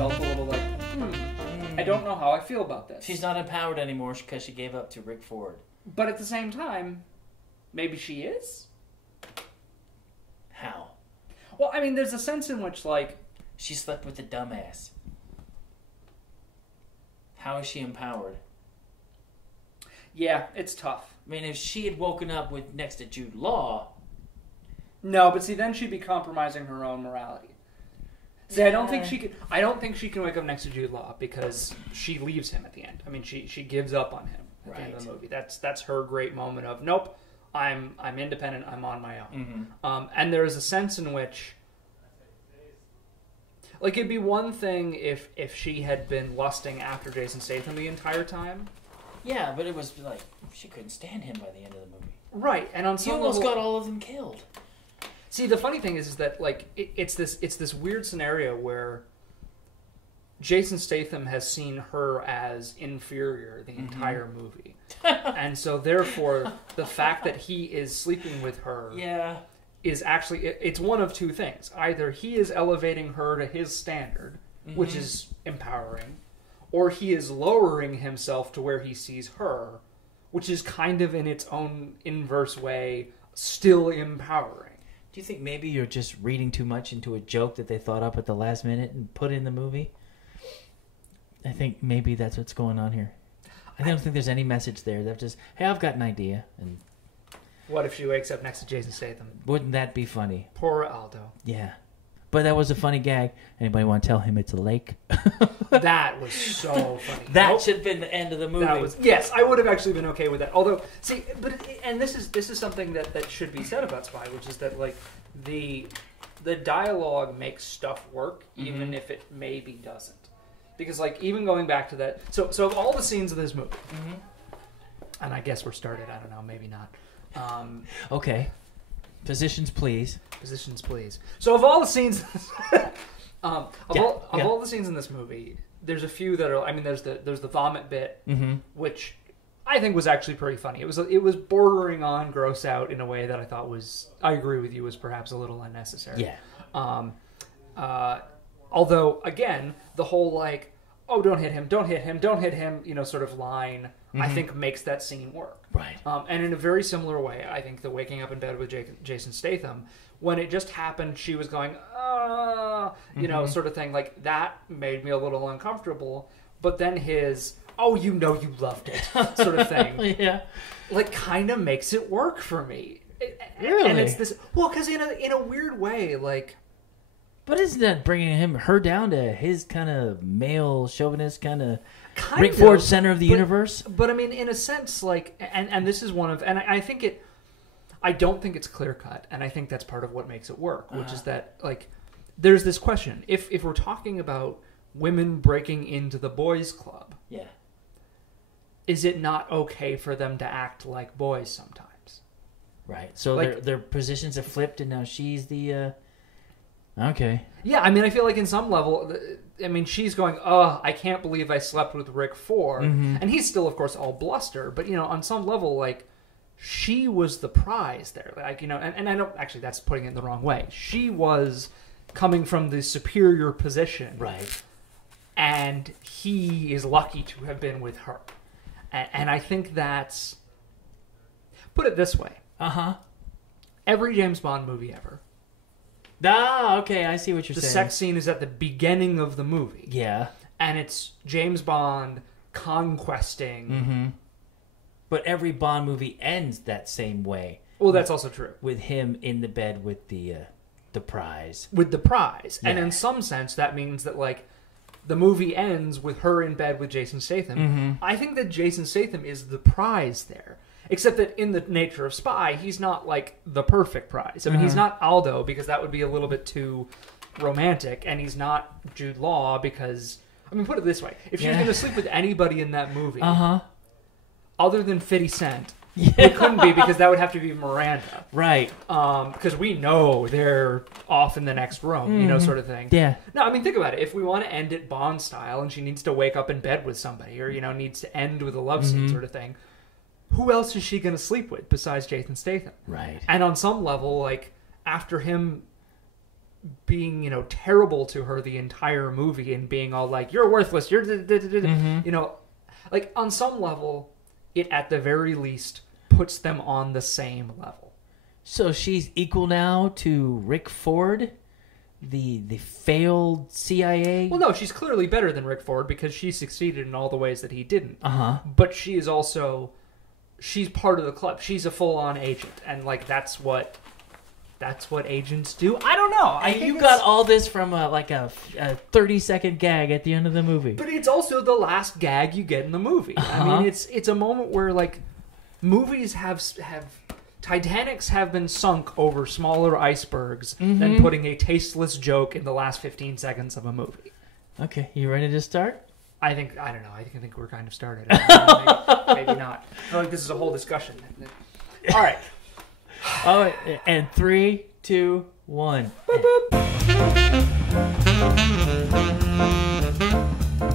felt a little like, I don't know how I feel about this. She's not empowered anymore because she gave up to Rick Ford. But at the same time, maybe she is? How? Well, I mean, there's a sense in which, like... She slept with a dumbass. How is she empowered? Yeah, it's tough. I mean, if she had woken up with next to Jude Law... No, but see, then she'd be compromising her own morality. See, I don't think she can. I don't think she can wake up next to Jude Law because she leaves him at the end. I mean, she gives up on him at the end of the movie. That's her great moment of nope. I'm independent. I'm on my own. Mm-hmm. And there is a sense in which, like, it'd be one thing if she had been lusting after Jason Statham the entire time. Yeah, but it was like she couldn't stand him by the end of the movie. Right, and on some level, almost level, got all of them killed. See, the funny thing is that like it's this weird scenario where Jason Statham has seen her as inferior the entire movie, and so therefore the fact that he is sleeping with her is actually it's one of two things: either he is elevating her to his standard, which is empowering, or he is lowering himself to where he sees her, which is kind of in its own inverse way still empowering. Do you think maybe you're just reading too much into a joke that they thought up at the last minute and put in the movie? I think maybe that's what's going on here. I don't think there's any message there. They're just, hey, I've got an idea. And what if she wakes up next to Jason Statham? Wouldn't that be funny? Poor Aldo. Yeah. But that was a funny gag. Anybody want to tell him it's a lake? That was so funny. That should have been the end of the movie. Yes, I would have actually been okay with that. Although, see, and this is something that should be said about Spy, which is that like the dialogue makes stuff work, even if it maybe doesn't. Because like even going back to that, so of all the scenes of this movie, and I guess we're started. I don't know, maybe not. Okay. Positions, please. Positions, please. So, of all the scenes, all the scenes in this movie, there's a few that are. I mean, there's the vomit bit, which I think was actually pretty funny. It was bordering on gross out in a way that I thought was. I agree with you, was perhaps a little unnecessary. Yeah. Although, again, the whole like, oh, don't hit him, sort of line, I think makes that scene work. Right. And in a very similar way, I think the waking up in bed with Jason Statham, when it just happened, she was going, sort of thing, like that made me a little uncomfortable. But then his, oh, you loved it, sort of thing, like kind of makes it work for me. Really? And it's this, well, because in a weird way, like. But isn't that bringing her down to his kind of male chauvinist kind of Rick Ford center of the universe? But I mean, in a sense, like, and this is one of, and I think it, I don't think it's clear cut, and I think that's part of what makes it work, which is that like, there's this question: if we're talking about women breaking into the boys' club, is it not okay for them to act like boys sometimes? Right. So like, their positions have flipped, and now she's the. Okay. Yeah, I mean, I feel like in some level, I mean, she's going, oh, I can't believe I slept with Rick Ford. And he's still, of course, all bluster. But, on some level, like, she was the prize there. Like, and I don't, actually, that's putting it in the wrong way. She was coming from the superior position. Right. And he is lucky to have been with her. And I think that's, put it this way. Every James Bond movie ever. Okay, I see what you're saying. The sex scene is at the beginning of the movie. Yeah. And it's James Bond conquesting. But every Bond movie ends that same way. Well, that's also true. With him in the bed with the prize. With the prize. Yeah. And in some sense, that means that, like, the movie ends with her in bed with Jason Statham. I think that Jason Statham is the prize there. Except that in the nature of Spy, he's not, like, the perfect prize. I mean, he's not Aldo, because that would be a little bit too romantic, and he's not Jude Law, because... I mean, put it this way. If she was going to sleep with anybody in that movie, other than 50 Cent, it couldn't be, because that would have to be Miranda. Right. Because we know they're off in the next room, sort of thing. Yeah. No, I mean, think about it. If we want to end it Bond style, and she needs to wake up in bed with somebody, or, needs to end with a love scene sort of thing... Who else is she going to sleep with besides Jason Statham? Right. And on some level, like, after him being, terrible to her the entire movie and being all like, you're worthless, you're, like, on some level, it at the very least puts them on the same level. So she's equal now to Rick Ford, the failed CIA? Well, no, she's clearly better than Rick Ford because she succeeded in all the ways that he didn't. Uh-huh. But she is also, she's part of the club. She's a full-on agent, and, like, that's what agents do. I don't know. And you got all this from a 30-second gag at the end of the movie. But it's also the last gag you get in the movie. Uh-huh. I mean, it's a moment where, like, movies have Titanics have been sunk over smaller icebergs than putting a tasteless joke in the last 15 seconds of a movie. Okay, you ready to start? I don't know. I think we're kind of started. Maybe not. I feel like this is a whole discussion. All right. Oh, and 3, 2, 1.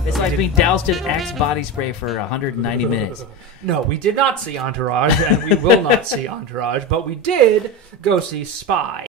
It's like being doused in Axe body spray for 190 minutes. No, we did not see Entourage, and we will not see Entourage, but we did go see Spy.